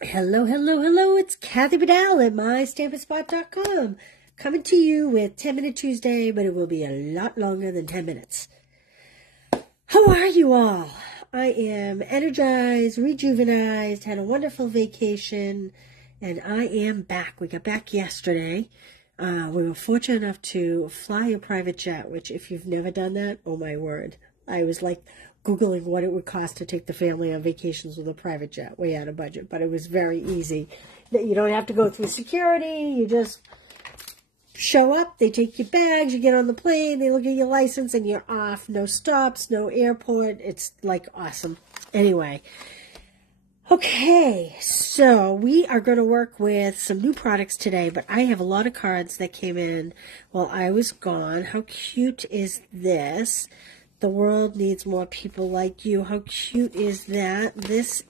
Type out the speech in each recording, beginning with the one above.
Hello, hello, hello. It's Kathy Badal at mystampinspot.com. Coming to you with 10-Minute Tuesday, but it will be a lot longer than 10 minutes. How are you all? I am energized, rejuvenized, had a wonderful vacation, and I am back. We got back yesterday. We were fortunate enough to fly a private jet, which if you've never done that, oh my word. I was like Googling what it would cost to take the family on vacations with a private jet, way out of budget, but it was very easy. You don't have to go through security, you just show up, they take your bags, you get on the plane, they look at your license, and you're off. No stops, no airport. It's like awesome. Anyway, okay, so we are going to work with some new products today, but I have a lot of cards that came in while I was gone. How cute is this? The world needs more people like you. How cute is that? This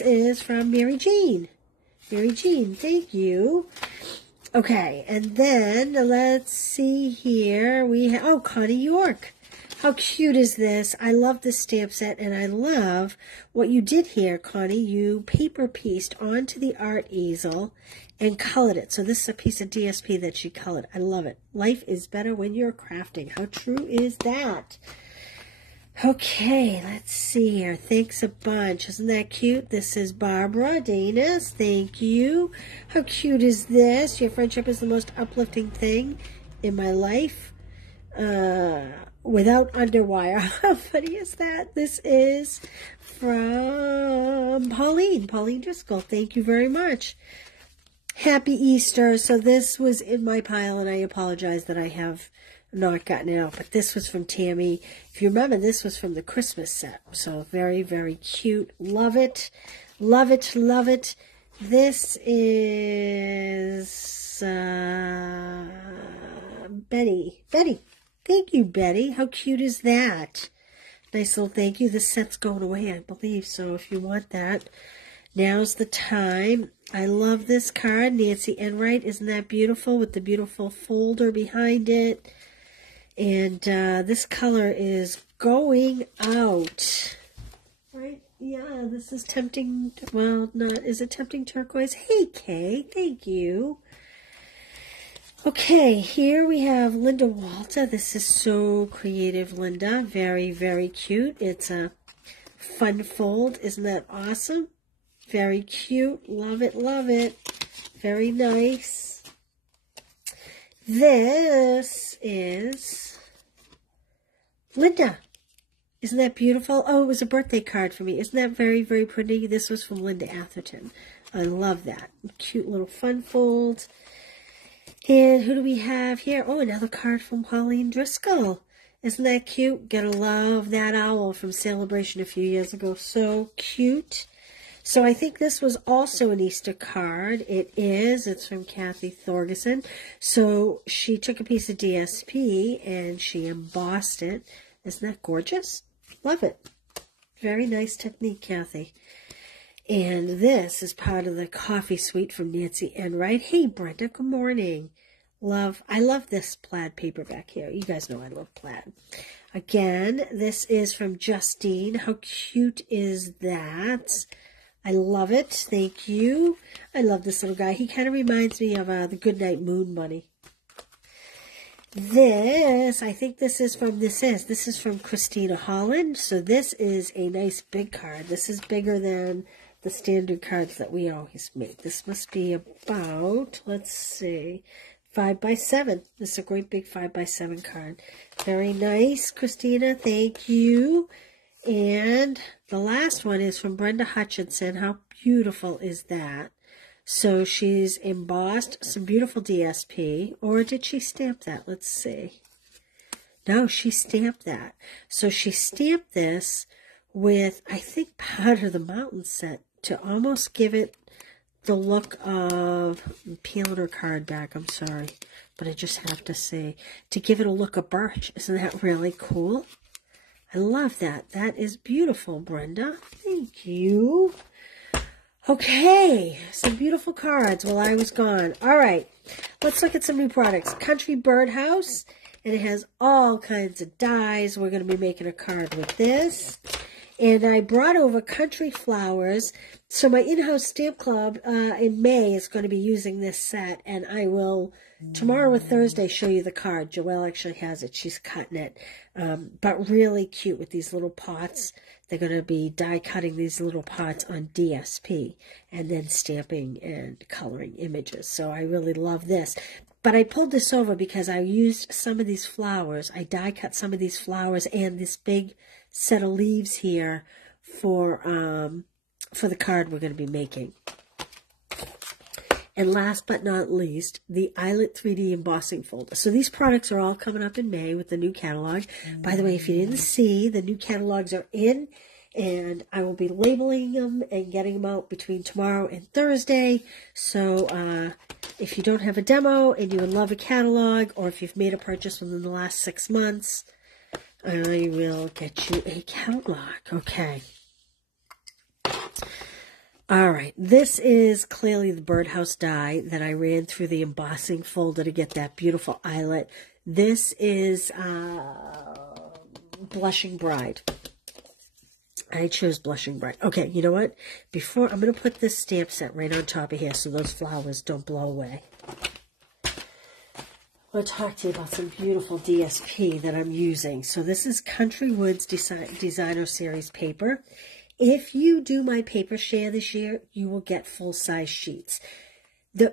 is from Mary Jean. Mary Jean, thank you. Okay, and then let's see here. We have, oh, Connie York. How cute is this? I love this stamp set, and I love what you did here, Connie. You paper pieced onto the art easel and colored it. So this is a piece of DSP that she colored. I love it. Life is better when you're crafting. How true is that? Okay, let's see here. Thanks a bunch. Isn't that cute? This is Barbara Danis. Thank you. How cute is this? Your friendship is the most uplifting thing in my life. Without underwire. How funny is that? This is from Pauline Driscoll. Thank you very much. Happy Easter. So this was in my pile, and I apologize that I have not gotten it out, but this was from Tammy. If you remember, this was from the Christmas set. So very, very cute. Love it. Love it. Love it. This is Betty. Thank you, Betty. How cute is that? Nice little thank you. This set's going away, I believe. So if you want that, now's the time. I love this card. Nancy Enright. Isn't that beautiful with the beautiful folder behind it? And this color is going out. Right? Yeah, this is tempting. Well, not. Is it tempting turquoise? Hey, Kay. Thank you. Okay, here we have Linda Walter. This is so creative, Linda. Very, very cute. It's a fun fold. Isn't that awesome? Very cute. Love it, love it. Very nice. This is Linda. Isn't that beautiful? Oh, it was a birthday card for me. Isn't that very, very pretty? This was from Linda Atherton. I love that. Cute little fun fold. And who do we have here? Oh, another card from Pauline Driscoll. Isn't that cute? Gotta love that owl from Celebration a few years ago. So cute. So I think this was also an Easter card. It is. It's from Kathy Thorgerson. So she took a piece of DSP and she embossed it. Isn't that gorgeous? Love it. Very nice technique, Kathy. And this is part of the coffee suite from Nancy Enright. Hey, Brenda, good morning. I love this plaid paperback here. You guys know I love plaid. Again, this is from Justine. How cute is that? I love it. Thank you. I love this little guy. He kind of reminds me of the Goodnight Moon Bunny. This, I think this is from Christina Holland. So this is a nice big card. This is bigger than the standard cards that we always make. This must be about, let's see, 5x7. This is a great big 5x7 card. Very nice, Christina. Thank you. And the last one is from Brenda Hutchinson. How beautiful is that? So she's embossed some beautiful DSP. Or did she stamp that? Let's see. No, she stamped that. So she stamped this with, I think, part of the mountain set to almost give it the look of, I'm peeling her card back, I'm sorry, but I just have to say, to give it a look of birch. Isn't that really cool? I love that. That is beautiful, Brenda. Thank you. Okay, some beautiful cards while I was gone. All right, let's look at some new products. Country Birdhouse, and it has all kinds of dies. We're going to be making a card with this. And I brought over country flowers. So my in-house stamp club in May is going to be using this set. And I will, tomorrow or Thursday, show you the card. Joelle actually has it. She's cutting it. But really cute with these little pots. They're going to be die cutting these little pots on DSP and then stamping and coloring images. So I really love this. But I pulled this over because I used some of these flowers. I die cut some of these flowers and this big set of leaves here for the card we're going to be making. And last but not least, the Eyelet 3D Embossing Folder. So these products are all coming up in May with the new catalog. By the way, if you didn't see, the new catalogs are in, and I will be labeling them and getting them out between tomorrow and Thursday. So if you don't have a demo and you would love a catalog, or if you've made a purchase within the last 6 months, I will get you a catalog. Okay. All right, this is clearly the birdhouse die that I ran through the embossing folder to get that beautiful eyelet. This is Blushing Bride. I chose Blushing Bride. Okay, you know what? Before, I'm going to put this stamp set right on top of here so those flowers don't blow away. I want to talk to you about some beautiful DSP that I'm using. So this is Country Woods Designer Series paper. If you do my paper share this year, you will get full-size sheets.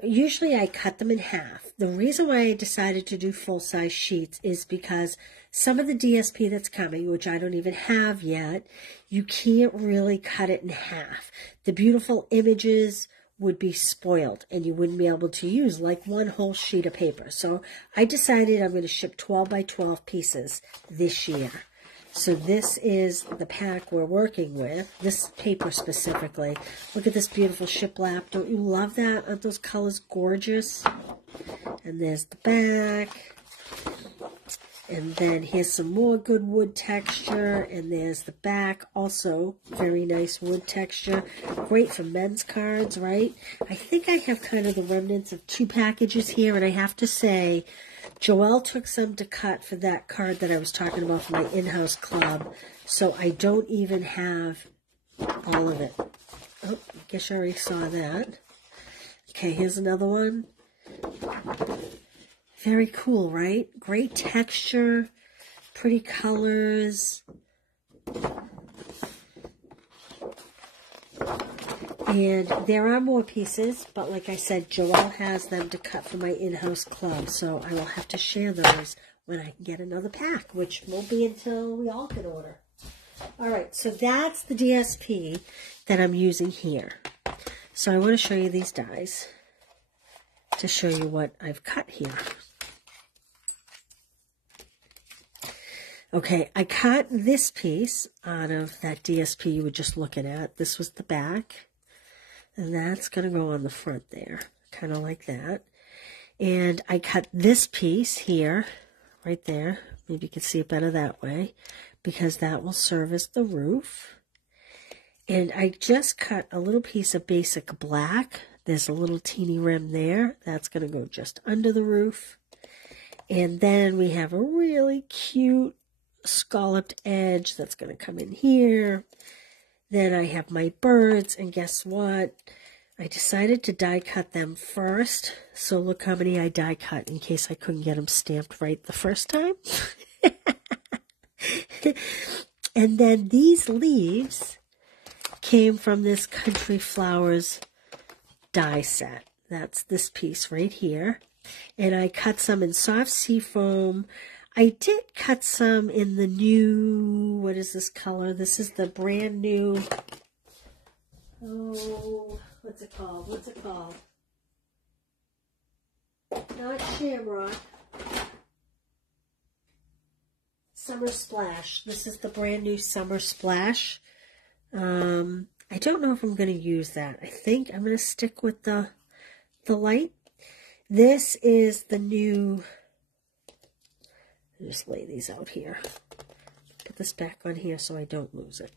Usually I cut them in half. The reason why I decided to do full-size sheets is because some of the DSP that's coming, which I don't even have yet, you can't really cut it in half. The beautiful images would be spoiled and you wouldn't be able to use like one whole sheet of paper. So I decided I'm going to ship 12 by 12 pieces this year. So this is the pack we're working with, this paper specifically. Look at this beautiful shiplap. Don't you love that? Aren't those colors gorgeous? And there's the back. And then here's some more good wood texture. And there's the back. Also, very nice wood texture. Great for men's cards, right? I think I have kind of the remnants of 2 packages here. And I have to say, Joelle took some to cut for that card that I was talking about for my in-house club. So I don't even have all of it. Oh, I guess I already saw that. Okay, here's another one. Very cool, right? Great texture, pretty colors. And there are more pieces, but like I said, Joelle has them to cut for my in-house club, so I will have to share those when I can get another pack, which won't be until we all can order. All right, so that's the DSP that I'm using here. So I want to show you these dies to show you what I've cut here. Okay, I cut this piece out of that DSP you were just looking at. This was the back. And that's going to go on the front there, kind of like that. And I cut this piece here, right there. Maybe you can see it better that way, because that will serve as the roof. And I just cut a little piece of basic black. There's a little teeny rim there. That's going to go just under the roof. And then we have a really cute scalloped edge that's going to come in here. Then I have my birds, and guess what? I decided to die cut them first. So look how many I die cut in case I couldn't get them stamped right the first time. And then these leaves came from this Country Flowers die set. That's this piece right here. And I cut some in soft seafoam. I did cut some in the new, what is this color? This is the brand new, oh, what's it called? What's it called? Not Shamrock. Summer Splash. This is the brand new Summer Splash. I don't know if I'm going to use that. I think I'm going to stick with the light. This is the new, I'll just lay these out here. Put this back on here so I don't lose it.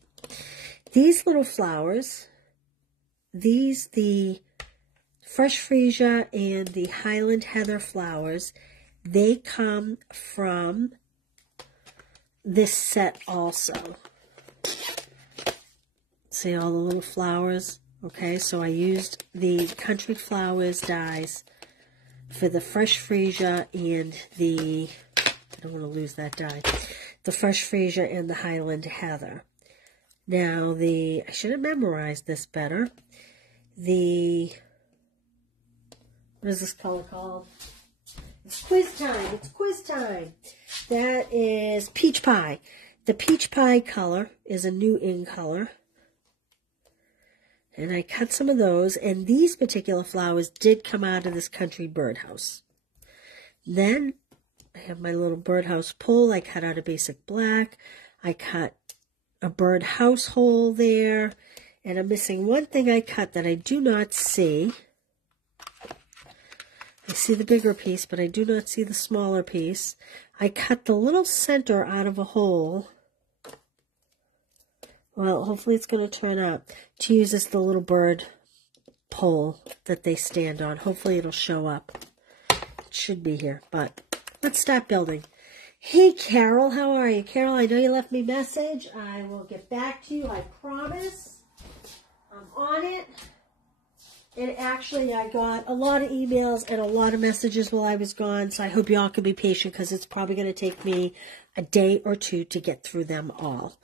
These little flowers, the Fresh Freesia and the Highland Heather flowers, they come from this set also. See all the little flowers? Okay, so I used the Country Flowers dies for the Fresh Freesia and the, I don't want to lose that die, the Fresh Freesia and the Highland Heather. Now I should have memorized this better. What is this color called? It's quiz time. It's quiz time. That is Peach Pie. The Peach Pie color is a new in color. And I cut some of those, and these particular flowers did come out of this country birdhouse. Then I have my little birdhouse pull. I cut out a basic black. I cut a birdhouse hole there. And I'm missing one thing I cut that I do not see. I see the bigger piece, but I do not see the smaller piece. I cut the little center out of a hole. Well, hopefully it's going to turn out to use as the little bird pole that they stand on. Hopefully it'll show up. It should be here, but let's start building. Hey, Carol, how are you? Carol, I know you left me a message. I will get back to you, I promise. I'm on it. And actually, I got a lot of emails and a lot of messages while I was gone, so I hope you all can be patient because it's probably going to take me a day or two to get through them all.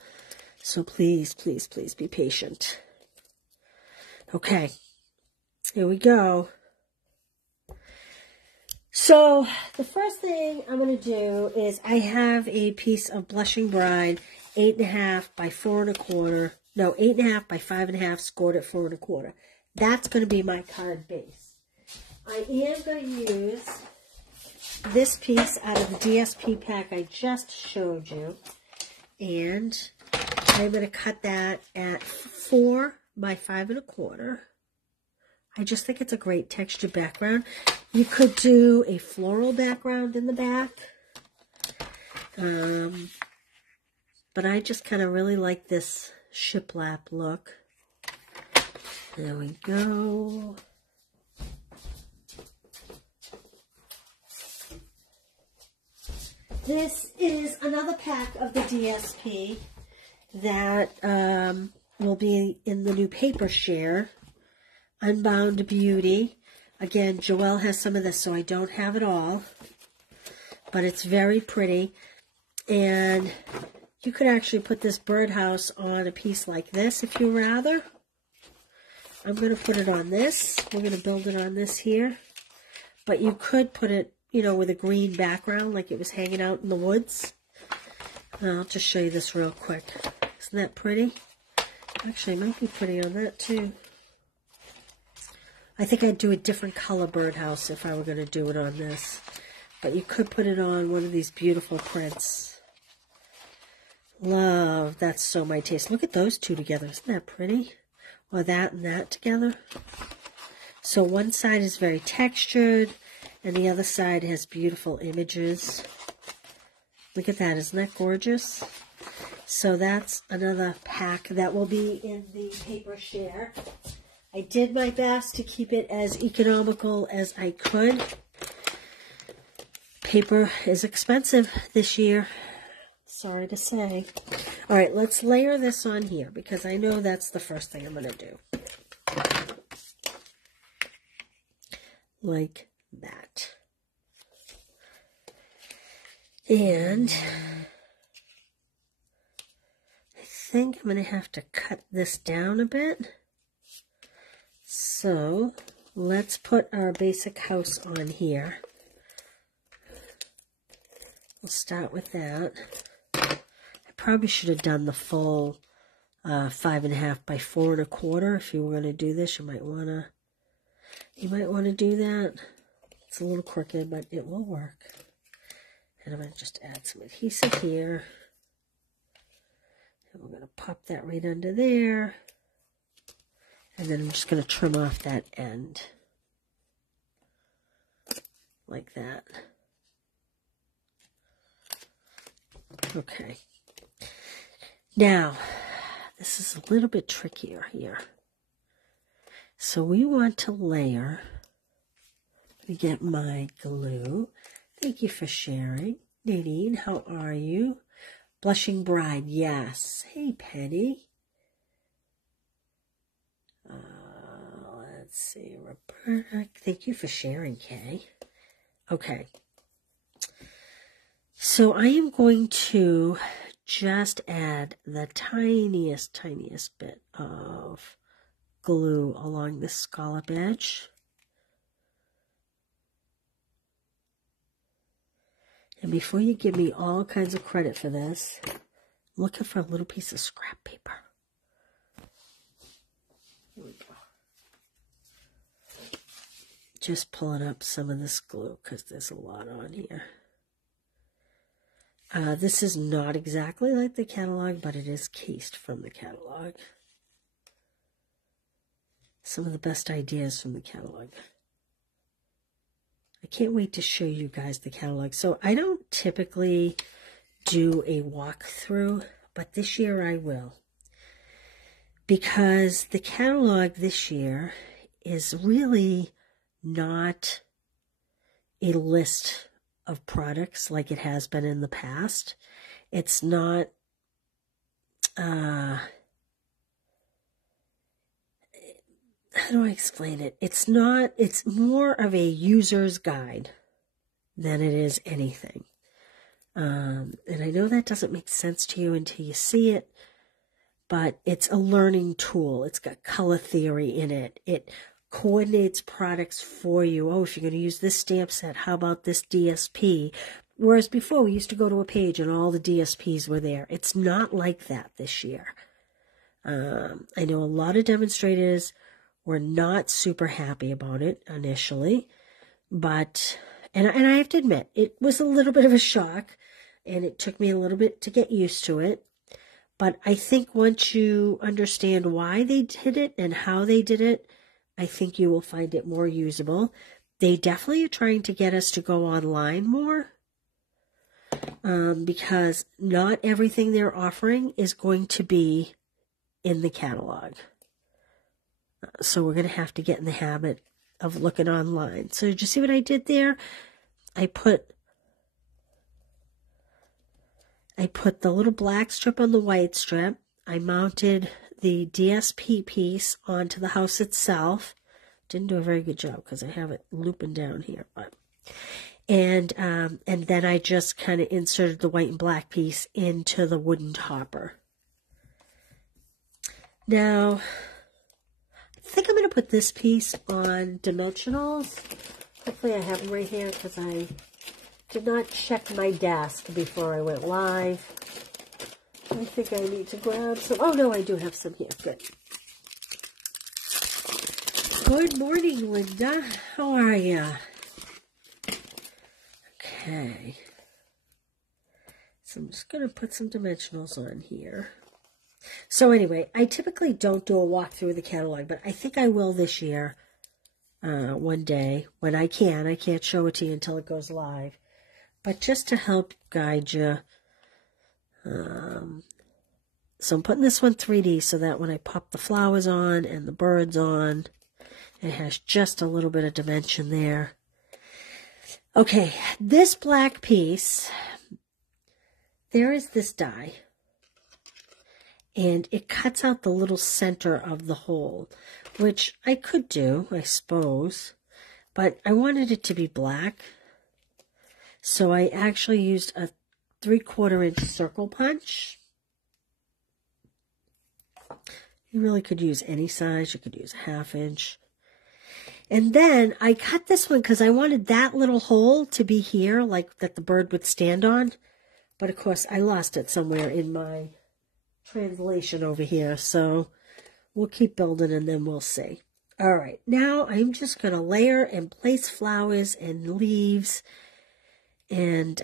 So please, please, please be patient. Okay, here we go. So the first thing I'm going to do is I have a piece of Blushing Bride, 8.5 by 4 1/4. No, 8.5 by 5.5, scored at 4 1/4. That's going to be my card base. I am going to use this piece out of the DSP pack I just showed you. And I'm going to cut that at 4 by 5 1/4. I just think it's a great textured background. You could do a floral background in the back. But I just kind of really like this shiplap look. There we go. This is another pack of the DSP that will be in the new paper share. Unbound Beauty. Again, Joelle has some of this, so I don't have it all. But it's very pretty. And you could actually put this birdhouse on a piece like this if you rather. I'm going to put it on this. We're going to build it on this here. But you could put it, you know, with a green background like it was hanging out in the woods. I'll just show you this real quick. Isn't that pretty? Actually, it might be pretty on that too. I think I'd do a different color birdhouse if I were going to do it on this. But you could put it on one of these beautiful prints. Love. That's so my taste. Look at those two together. Isn't that pretty? Or that and that together. So one side is very textured, and the other side has beautiful images. Look at that. Isn't that gorgeous? So that's another pack that will be in the paper share. I did my best to keep it as economical as I could. Paper is expensive this year. Sorry to say. All right, let's layer this on here because I know that's the first thing I'm going to do. Like that. And I think I'm going to have to cut this down a bit. So let's put our basic house on here. We'll start with that. I probably should have done the full 5.5 by 4 1/4. If you were going to do this, you might want to do that. It's a little crooked, but it will work. And I'm going to just add some adhesive here. And we're going to pop that right under there. And then I'm just going to trim off that end. Like that. Okay. Now, this is a little bit trickier here. So we want to layer. Let me get my glue. Thank you for sharing. Nadine, how are you? Blushing Bride, yes. Hey, Penny. Let's see, Roberta, thank you for sharing, Kay. Okay. So I am going to just add the tiniest bit of glue along the scallop edge. And before you give me all kinds of credit for this, I'm looking for a little piece of scrap paper. Here we go. Just pulling up some of this glue because there's a lot on here. This is not exactly like the catalog, but it is cased from the catalog. Some of the best ideas from the catalog. I can't wait to show you guys the catalog. So I don't typically do a walkthrough, but this year I will. Because the catalog this year is really not a list of products like it has been in the past. It's not, how do I explain it? It's more of a user's guide than it is anything. And I know that doesn't make sense to you until you see it, but it's a learning tool. It's got color theory in it. It coordinates products for you. Oh, if you're going to use this stamp set, how about this DSP? Whereas before, we used to go to a page and all the DSPs were there. It's not like that this year. I know a lot of demonstrators were not super happy about it initially, but, and I have to admit, it was a little bit of a shock, and it took me a little bit to get used to it. But I think once you understand why they did it and how they did it, I think you will find it more usable. They definitely are trying to get us to go online more, because not everything they're offering is going to be in the catalog. So we're going to have to get in the habit of looking online. So did you see what I did there? I put the little black strip on the white strip. I mounted the DSP piece onto the house itself. Didn't do a very good job because I have it looping down here. But and then I just kind of inserted the white and black piece into the wooden topper. Now, I think I'm going to put this piece on dimensionals. Hopefully I have them right here because I did not check my desk before I went live. I think I need to grab some. Oh, no, I do have some here. Good. Good morning, Linda. How are you? Okay. So I'm just going to put some dimensionals on here. So anyway, I typically don't do a walkthrough of the catalog, but I think I will this year, one day, when I can. I can't show it to you until it goes live. But just to help guide you, so I'm putting this one 3D so that when I pop the flowers on and the birds on, it has just a little bit of dimension there. Okay, this black piece, there is this die, and it cuts out the little center of the hole, which I could do, I suppose, but I wanted it to be black. So I actually used a 3/4 inch circle punch. You really could use any size. You could use a 1/2 inch. And then I cut this one because I wanted that little hole to be here, like that the bird would stand on. But of course, I lost it somewhere in my translation over here. So we'll keep building and then we'll see. All right, now I'm just going to layer and place flowers and leaves. And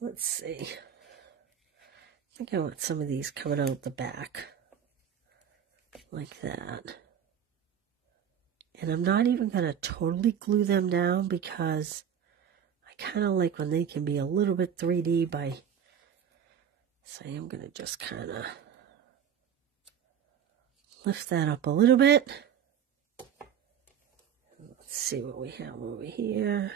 let's see. I think I want some of these coming out the back like that. And I'm not even going to totally glue them down because I kind of like when they can be a little bit 3D by, so I am going to just kind of lift that up a little bit. Let's see what we have over here.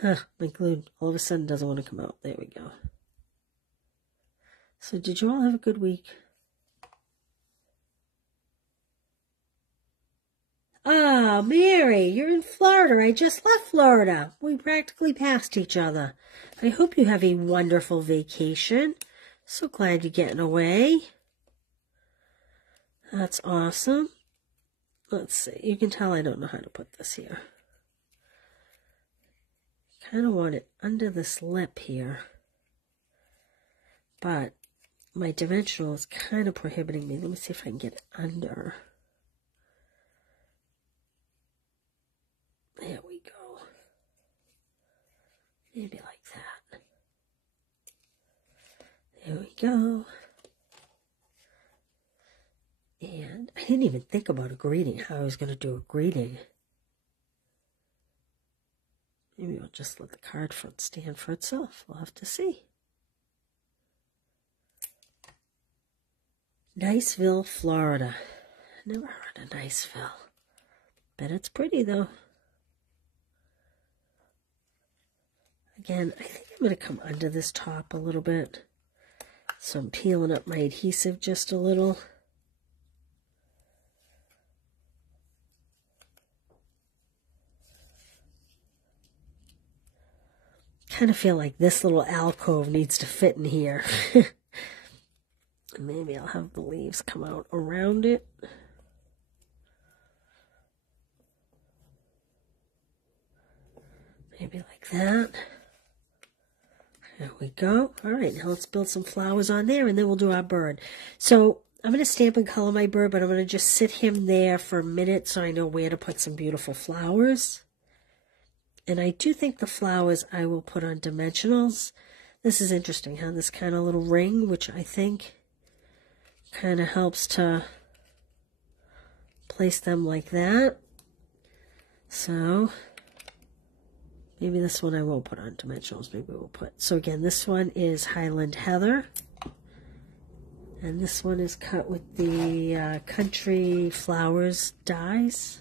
Huh, my glue all of a sudden doesn't want to come out. There we go. So did you all have a good week? Ah, Mary, you're in Florida. I just left Florida. We practically passed each other. I hope you have a wonderful vacation. So glad you're getting away. That's awesome. Let's see. You can tell I don't know how to put this here. Kind of want it under this lip here. But my dimensional is kind of prohibiting me. Let me see if I can get it under. There we go. Maybe like that. There we go. And I didn't even think about a greeting, how I was going to do a greeting. Maybe I'll just let the card front stand for itself. We'll have to see. Niceville, Florida. Never heard of Niceville. Bet it's pretty though. Again, I think I'm going to come under this top a little bit. So I'm peeling up my adhesive just a little. Kind of feel like this little alcove needs to fit in here. Maybe I'll have the leaves come out around it. Maybe like that. There we go. All right, now let's build some flowers on there, and then we'll do our bird. So I'm going to stamp and color my bird, but I'm going to just sit him there for a minute so I know where to put some beautiful flowers. And I do think the flowers I will put on dimensionals. This is interesting, huh? This kind of little ring, which I think kind of helps to place them like that. So maybe this one I won't put on dimensionals. Maybe we'll put. So again, this one is Highland Heather. And this one is cut with the Country Flowers dies.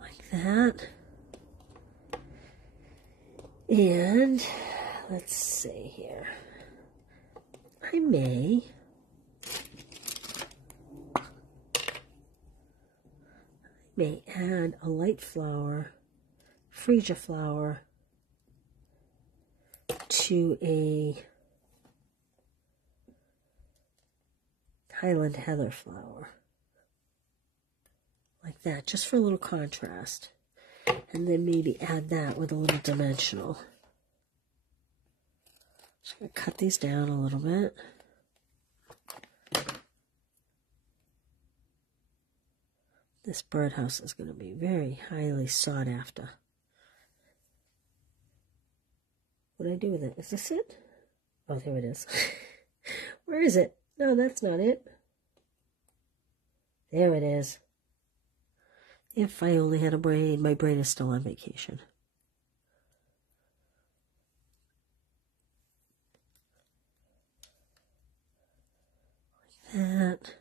Like that. And let's see here. I may add a light flower, freesia flower, to a Highland Heather flower. Like that, just for a little contrast. And then maybe add that with a little dimensional. Just going to cut these down a little bit. This birdhouse is going to be very highly sought after. What do I do with it? Is this it? Oh, there it is. Where is it? No, that's not it. There it is. If I only had a brain, my brain is still on vacation. Like that.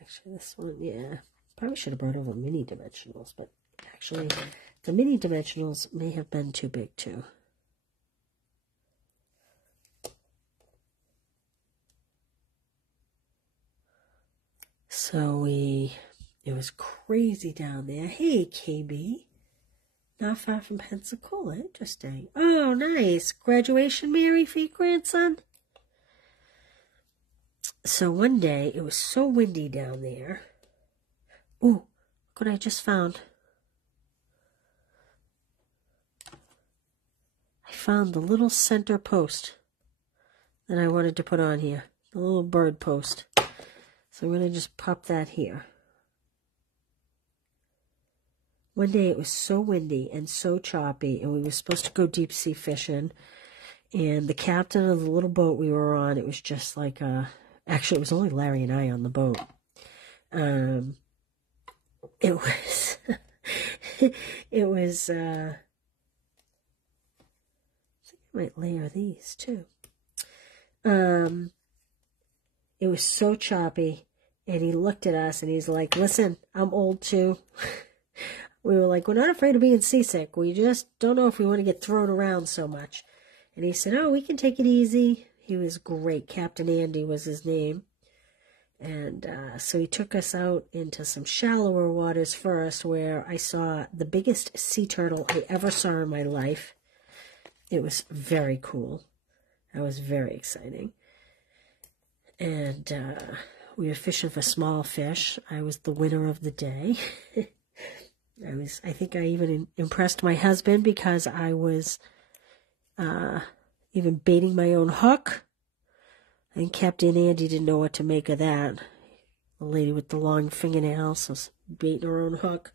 Actually, this one, yeah. Probably should have brought over mini dimensionals, but actually, the mini dimensionals may have been too big too. So it was crazy down there. Hey, KB. Not far from Pensacola. Interesting. Oh, nice. Graduation, Mary, for your grandson? So one day, it was so windy down there. Ooh, look what I just found. I found the little center post that I wanted to put on here. The little bird post. So I'm going to just pop that here. One day it was so windy and so choppy, and we were supposed to go deep sea fishing. And the captain of the little boat we were on, it was just like actually, it was only Larry and I on the boat. It was, it was, I think I might layer these too. It was so choppy, And he looked at us and he's like, listen, I'm old too. We were like, we're not afraid of being seasick. We just don't know if we want to get thrown around so much. And he said, oh, we can take it easy. He was great. Captain Andy was his name. And so he took us out into some shallower waters first, where I saw the biggest sea turtle I ever saw in my life. It was very cool. That was very exciting. And we were fishing for small fish. I was the winner of the day. I think I even impressed my husband because I was even baiting my own hook. I think Captain Andy didn't know what to make of that. The lady with the long fingernails was baiting her own hook.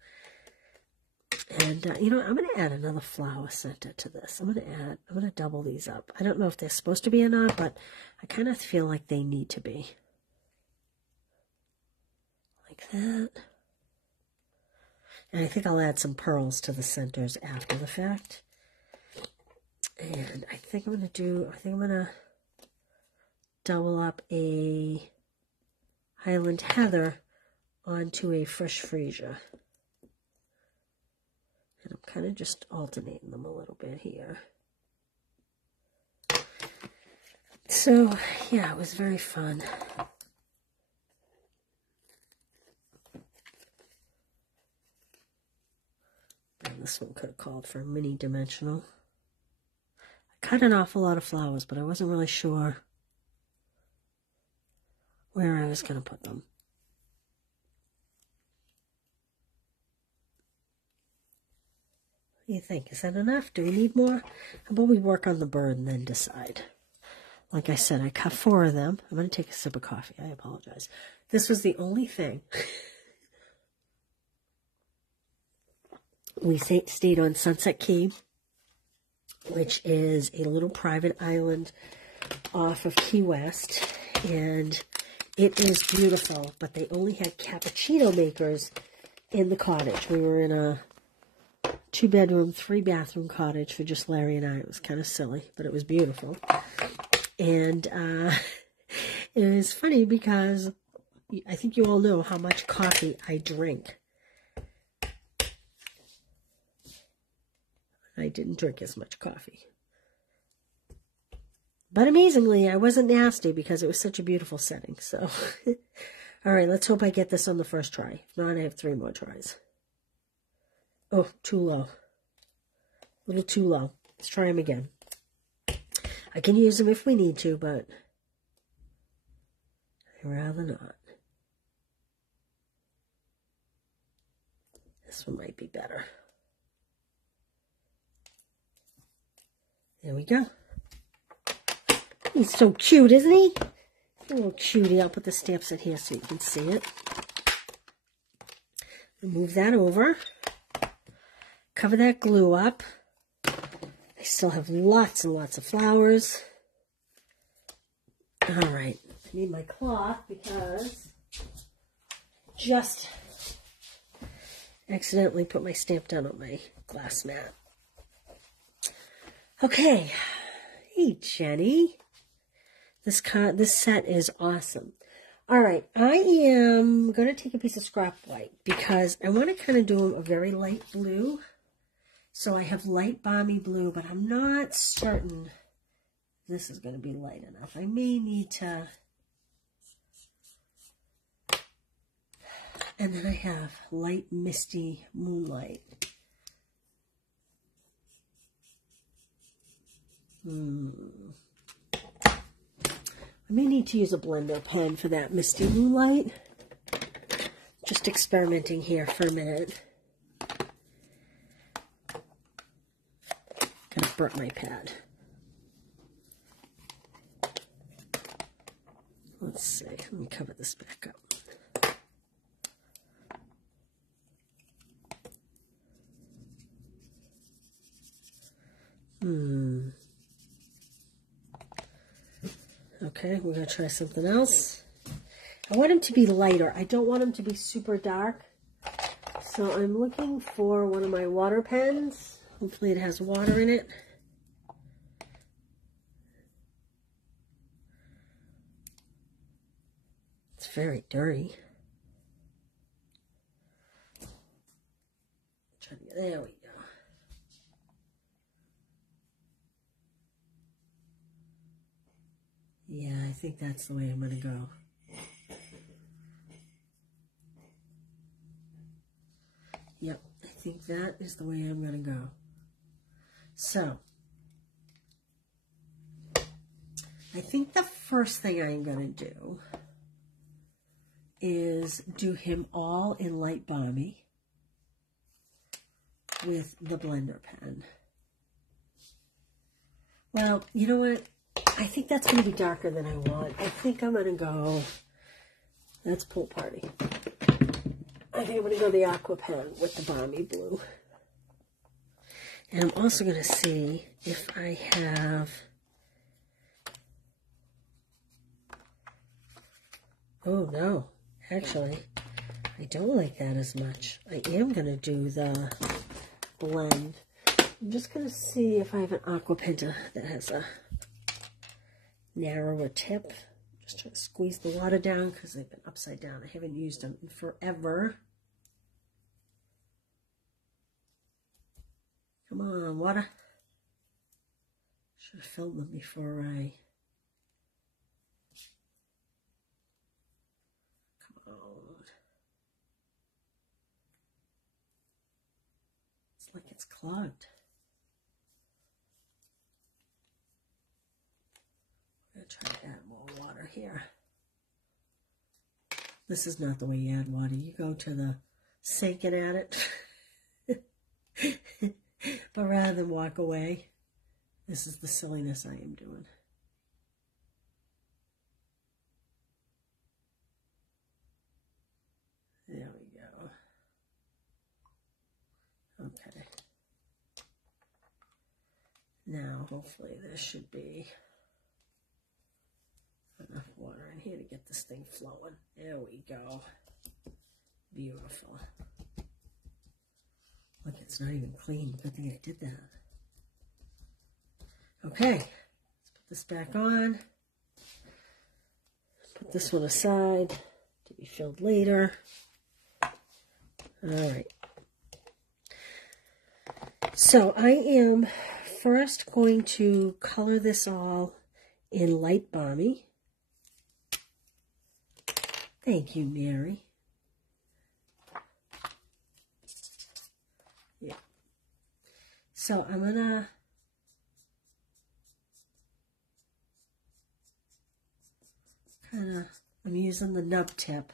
And, you know, I'm going to add another flower center to this. I'm going to double these up. I don't know if they're supposed to be or not, but I kind of feel like they need to be. Like that. And I think I'll add some pearls to the centers after the fact. And I think I'm going to double up a Highland Heather onto a Fresh Freesia. And I'm kind of just alternating them a little bit here. So, yeah, it was very fun. And this one could have called for a mini dimensional. I cut an awful lot of flowers, but I wasn't really sure where I was going to put them. What do you think? Is that enough? Do we need more? How about we work on the bird and then decide? Like I said, I cut 4 of them. I'm going to take a sip of coffee. I apologize. This was the only thing. We stayed on Sunset Key, which is a little private island off of Key West. And it is beautiful, but they only had cappuccino makers in the cottage. We were in a 2-bedroom, 3-bathroom cottage for just Larry and I. It was kind of silly, but it was beautiful. And it was funny because I think you all know how much coffee I drink. I didn't drink as much coffee. But amazingly, I wasn't nasty because it was such a beautiful setting. So, all right, let's hope I get this on the first try. If not, I have 3 more tries. Oh, too low. A little too low. Let's try them again. I can use them if we need to, but I'd rather not. This one might be better. There we go. He's so cute, isn't he? A little cutie. I'll put the stamps in here so you can see it. Move that over. Cover that glue up. I still have lots and lots of flowers. All right. I need my cloth because just accidentally put my stamp down on my glass mat. Okay. Hey, Jenny. This set is awesome. All right, I am going to take a piece of scrap white because I want to kind of do a very light blue. So I have light balmy blue, but I'm not certain this is going to be light enough. I may need to... And then I have light misty moonlight. I may need to use a blender pen for that misty moonlight. Just experimenting here for a minute. Gonna burn my pad. Let's see. Let me cover this back up. Okay, we're going to try something else. I want them to be lighter. I don't want them to be super dark. So I'm looking for one of my water pens. Hopefully it has water in it. It's very dirty. There we go. Yeah, I think that's the way I'm going to go. Yep, I think that is the way I'm going to go. So, I think the first thing I'm going to do is do him all in light balmy with the blender pen. Well, you know what? I think that's going to be darker than I want. I think I'm going to go, that's Pool Party. I think I'm going to go the aqua pen with the balmy blue. And I'm also going to see if I have, oh no, actually, I don't like that as much. I am going to do the blend. I'm just going to see if I have an aqua pen that has a narrower tip. Just trying to squeeze the water down because they've been upside down. I haven't used them in forever. Come on, water. Should have filled them before I... Come on. It's like it's clogged. I'm going to try to add more water here. This is not the way you add water. You go to the sink and add it. But rather than walk away, this is the silliness I am doing. There we go. Okay. Now, hopefully there should be enough water in here to get this thing flowing. There we go. Beautiful. Look, it's not even clean. Good thing I did that. Okay, let's put this back on. Put this one aside to be filled later. All right. So I am first going to color this all in light balmy. Thank you, Mary. Yeah. So I'm gonna I'm using the nub tip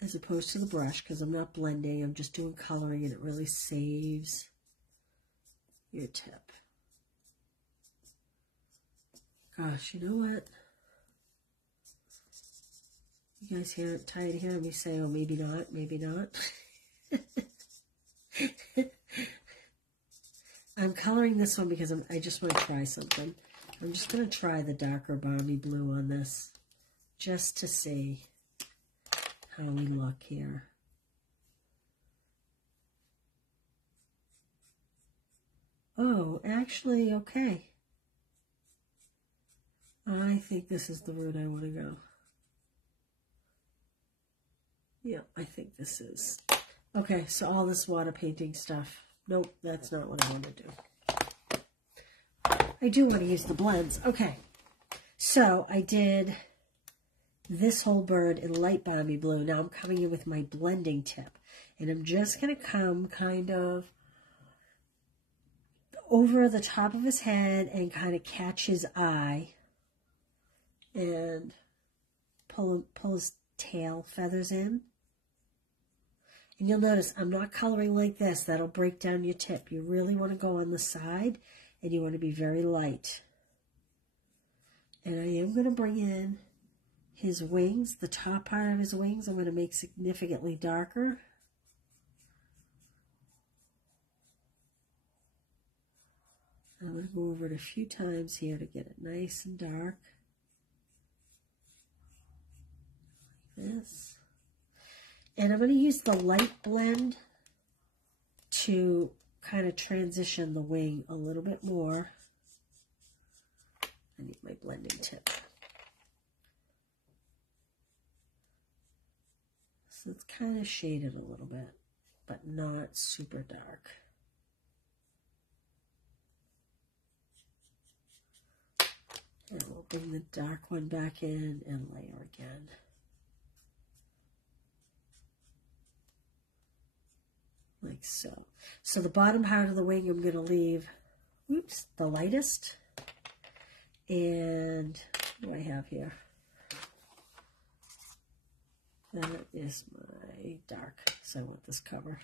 as opposed to the brush because I'm not blending, I'm just doing coloring and it really saves your tip. Gosh, you know what? You guys tired of hearing me say, oh, maybe not, maybe not. I'm coloring this one because I just want to try something. I'm just going to try the darker balmy blue on this just to see how we look here. Oh, actually, okay. I think this is the route I want to go. Yeah, I think this is. Okay, so all this water painting stuff. Nope, that's not what I want to do. I do want to use the blends. Okay, so I did this whole bird in light balmy blue. Now I'm coming in with my blending tip. And I'm just going to come kind of over the top of his head and kind of catch his eye. And pull his tail feathers in. And you'll notice I'm not coloring like this. That'll break down your tip. You really want to go on the side and you want to be very light. And I am going to bring in his wings, the top part of his wings. I'm going to make significantly darker. I'm going to go over it a few times here to get it nice and dark. This. And I'm going to use the light blend to kind of transition the wing a little bit more. I need my blending tip. So it's kind of shaded a little bit, but not super dark. And we'll bring the dark one back in and layer again. Like so. So the bottom part of the wing I'm going to leave, oops, the lightest. And what do I have here? That is my dark, so I want this cover.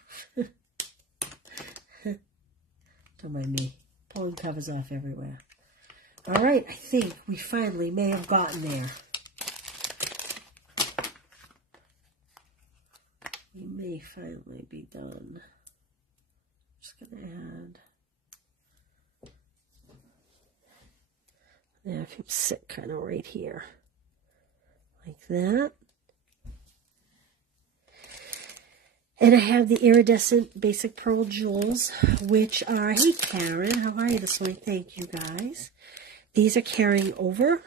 Don't mind me pulling covers off everywhere. All right, I think we finally may have gotten there. We may finally be done. Just gonna add. Now, if you sit kind of right here, like that. And I have the iridescent basic pearl jewels, which are, hey Karen, how are you this morning? Thank you guys. These are carrying over.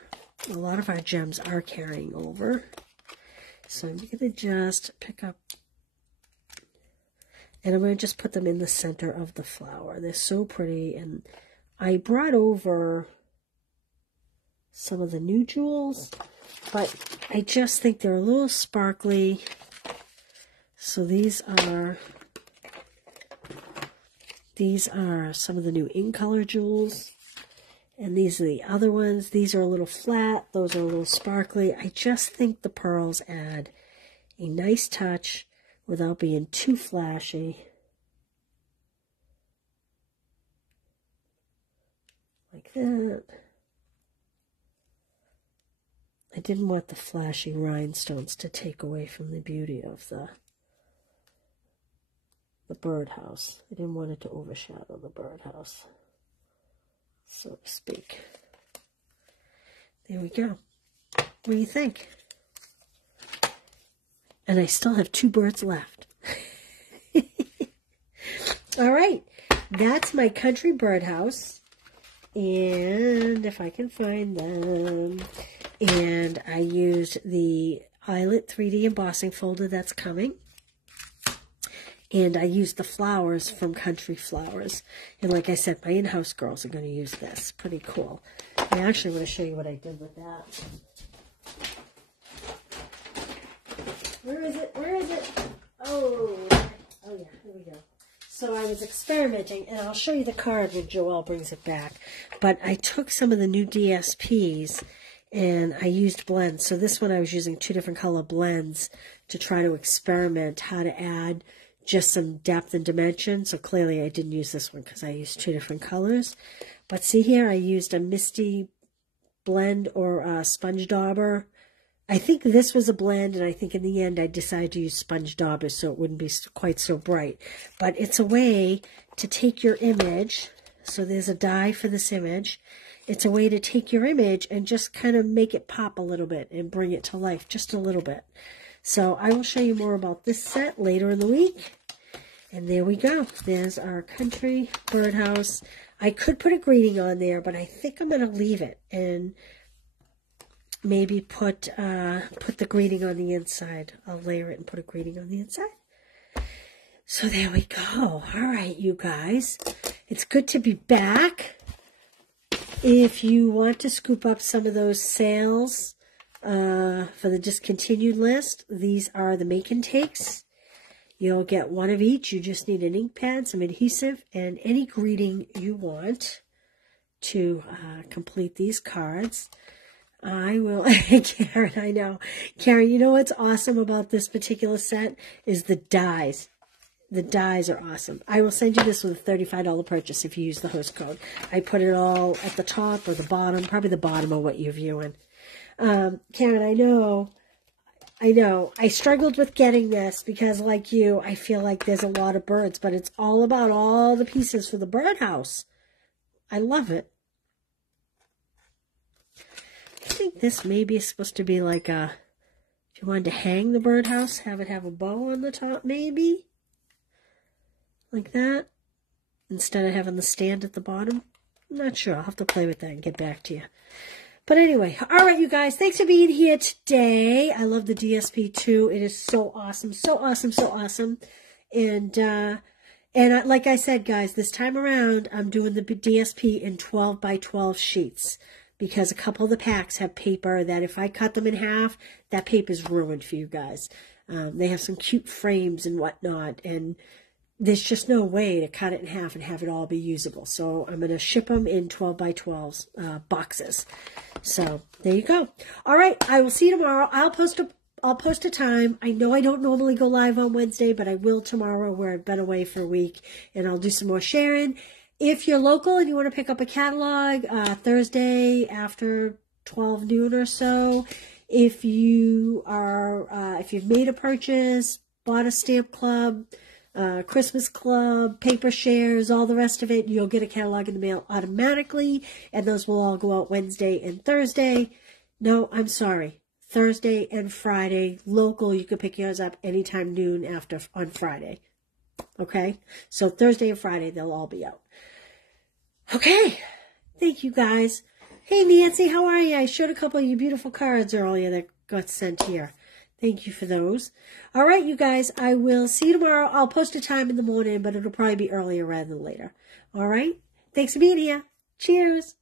A lot of our gems are carrying over. So I'm going to just pick up, and I'm going to just put them in the center of the flower. They're so pretty, and I brought over some of the new jewels, but I just think they're a little sparkly. So these are some of the new in color jewels, and these are the other ones. These are a little flat, those are a little sparkly. I just think the pearls add a nice touch without being too flashy. Like that. I didn't want the flashing rhinestones to take away from the beauty of the birdhouse. I didn't want it to overshadow the birdhouse, so to speak. There we go. What do you think? And I still have 2 birds left. All right, that's my country birdhouse. And if I can find them. And I used the Eyelet 3D embossing folder that's coming. And I used the flowers from Country Flowers. And like I said, my in-house girls are going to use this. Pretty cool. I actually want to show you what I did with that. Where is it? Where is it? Oh yeah, here we go. So I was experimenting, and I'll show you the card when Joelle brings it back. But I took some of the new DSPs, and I used blends. So this one I was using 2 different color blends to try to experiment how to add just some depth and dimension. So clearly I didn't use this one because I used 2 different colors. But see here, I used a Misty blend or a sponge dauber. I think this was a blend, and I think in the end I decided to use sponge daubers so it wouldn't be quite so bright. But it's a way to take your image. So there's a die for this image. It's a way to take your image and just kind of make it pop a little bit and bring it to life just a little bit. So I will show you more about this set later in the week. And there we go. There's our country birdhouse. I could put a greeting on there, but I think I'm going to leave it and maybe put the greeting on the inside. I'll layer it and put a greeting on the inside. So there we go. All right, you guys. It's good to be back. If you want to scoop up some of those sales for the discontinued list, these are the make and takes. You'll get 1 of each. You just need an ink pad, some adhesive, and any greeting you want to complete these cards. I will, Karen, I know. Karen, you know what's awesome about this particular set is the dies. The dies are awesome. I will send you this with a $35 purchase if you use the host code. I put it all at the top or the bottom, probably the bottom of what you're viewing. Karen, I know. I struggled with getting this because, like you, I feel like there's a lot of birds, but it's all about all the pieces for the birdhouse. I love it. I think this maybe is supposed to be like a, if you wanted to hang the birdhouse, have it have a bow on the top, maybe. Like that, instead of having the stand at the bottom. I'm not sure. I'll have to play with that and get back to you. But anyway, all right, you guys, thanks for being here today. I love the DSP too. It is so awesome, so awesome, so awesome. And like I said, guys, this time around, I'm doing the DSP in 12 by 12 sheets because a couple of the packs have paper that if I cut them in half, that paper's ruined for you guys. They have some cute frames and whatnot, and there's just no way to cut it in half and have it all be usable. So I'm going to ship them in 12 by 12 boxes. So there you go. All right, I will see you tomorrow. I'll post a time. I know I don't normally go live on Wednesday, but I will tomorrow where I've been away for a week, and I'll do some more sharing. If you're local and you want to pick up a catalog, Thursday after 12 noon or so. If you are, if you've made a purchase, bought a stamp club, Christmas club, paper shares, all the rest of it, you'll get a catalog in the mail automatically, and those will all go out Wednesday and Thursday. No, I'm sorry. Thursday and Friday, local, you can pick yours up anytime noon after on Friday. Okay? So Thursday and Friday, they'll all be out. Okay. Thank you, guys. Hey, Nancy, how are you? I showed a couple of your beautiful cards earlier that got sent here. Thank you for those. All right, you guys, I will see you tomorrow. I'll post a time in the morning, but it'll probably be earlier rather than later. All right? Thanks for being here. Cheers.